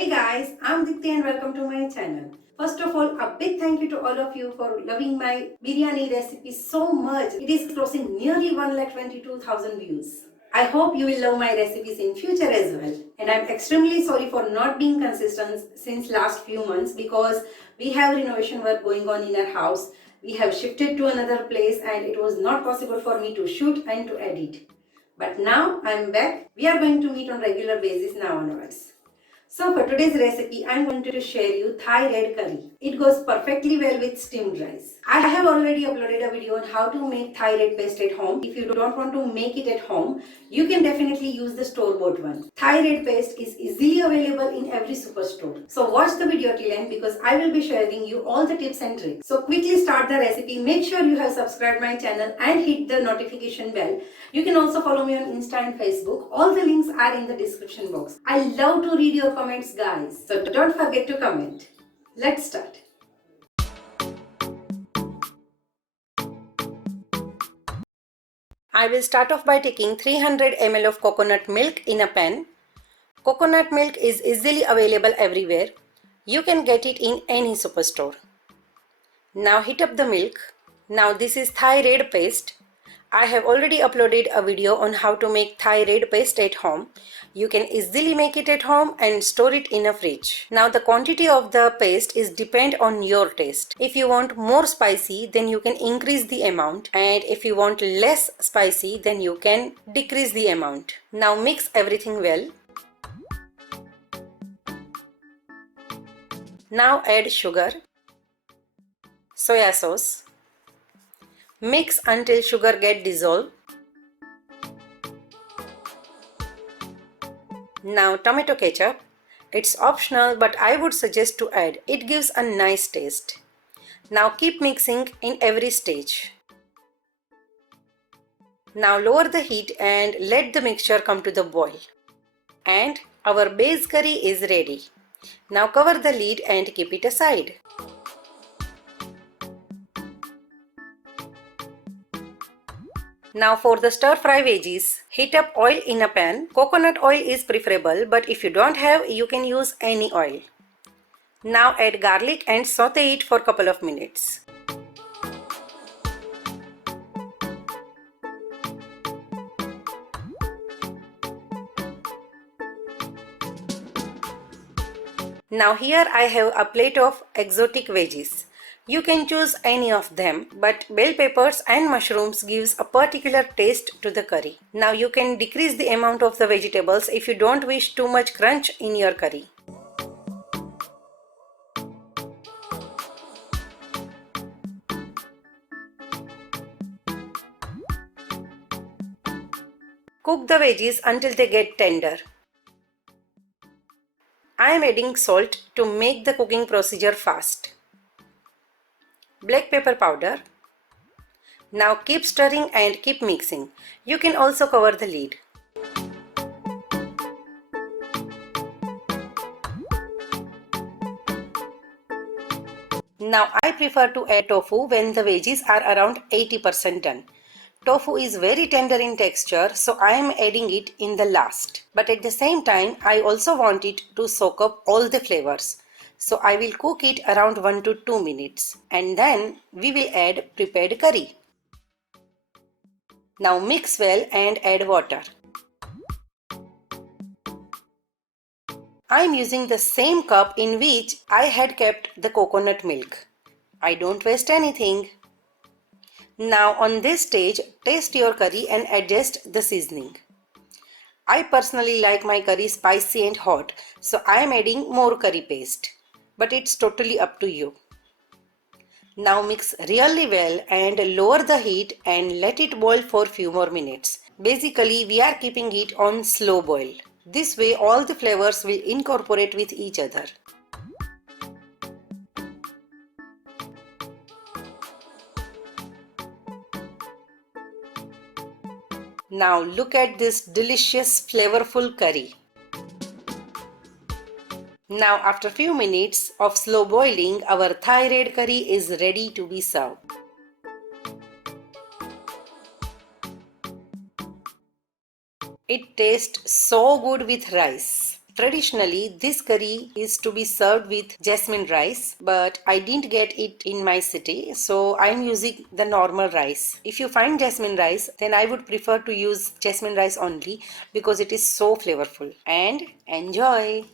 Hey guys, I'm Dikti and welcome to my channel. First of all, a big thank you to all of you for loving my biryani recipe so much. It is crossing nearly 1,22,000 views. I hope you will love my recipes in future as well. And I'm extremely sorry for not being consistent since last few months because we have renovation work going on in our house. We have shifted to another place and it was not possible for me to shoot and to edit. But now I'm back. We are going to meet on regular basis now onwards. So for today's recipe, I'm going to share you Thai red curry. It goes perfectly well with steamed rice. I have already uploaded a video on how to make Thai red paste at home. If you don't want to make it at home, you can definitely use the store-bought one. Thai red paste is easily available in every superstore. So watch the video till end because I will be sharing you all the tips and tricks. So quickly start the recipe. Make sure you have subscribed my channel and hit the notification bell. You can also follow me on Insta and Facebook. All the links are in the description box. I love to read your comments, guys. So don't forget to comment. Let's start. I will start off by taking 300 ml of coconut milk in a pan. Coconut milk is easily available everywhere. You can get it in any superstore. Now heat up the milk. Now this is Thai red paste. I have already uploaded a video on how to make Thai red paste at home. You can easily make it at home and store it in a fridge. Now the quantity of the paste is depend on your taste. If you want more spicy, then you can increase the amount, and if you want less spicy, then you can decrease the amount. Now mix everything well. Now add sugar, soya sauce. Mix until sugar get dissolved. Now tomato ketchup. It's optional but I would suggest to add. It gives a nice taste. Now keep mixing in every stage. Now lower the heat and let the mixture come to the boil. And our base curry is ready. Now cover the lid and keep it aside. Now for the stir fry veggies, heat up oil in a pan. Coconut oil is preferable, but if you don't have, you can use any oil. Now add garlic and saute it for a couple of minutes. Now here I have a plate of exotic veggies. You can choose any of them, but bell peppers and mushrooms gives a particular taste to the curry. Now you can decrease the amount of the vegetables if you don't wish too much crunch in your curry. Cook the veggies until they get tender. I am adding salt to make the cooking procedure fast. Black pepper powder. Now keep stirring and keep mixing. You can also cover the lid. Now I prefer to add tofu when the veggies are around 80% done. Tofu is very tender in texture, so I am adding it in the last. But at the same time, I also want it to soak up all the flavors. So I will cook it around 1 to 2 minutes. And then we will add prepared curry. Now mix well and add water. I am using the same cup in which I had kept the coconut milk. I don't waste anything. Now on this stage, taste your curry and adjust the seasoning. I personally like my curry spicy and hot, so I am adding more curry paste. But it's totally up to you. Now mix really well and lower the heat and let it boil for few more minutes. Basically, we are keeping it on slow boil. This way all the flavors will incorporate with each other. Now look at this delicious flavorful curry. Now after few minutes of slow boiling, our Thai red curry is ready to be served. It tastes so good with rice. Traditionally, this curry is to be served with jasmine rice, but I didn't get it in my city, so I'm using the normal rice. If you find jasmine rice, then I would prefer to use jasmine rice only because it is so flavorful. And enjoy!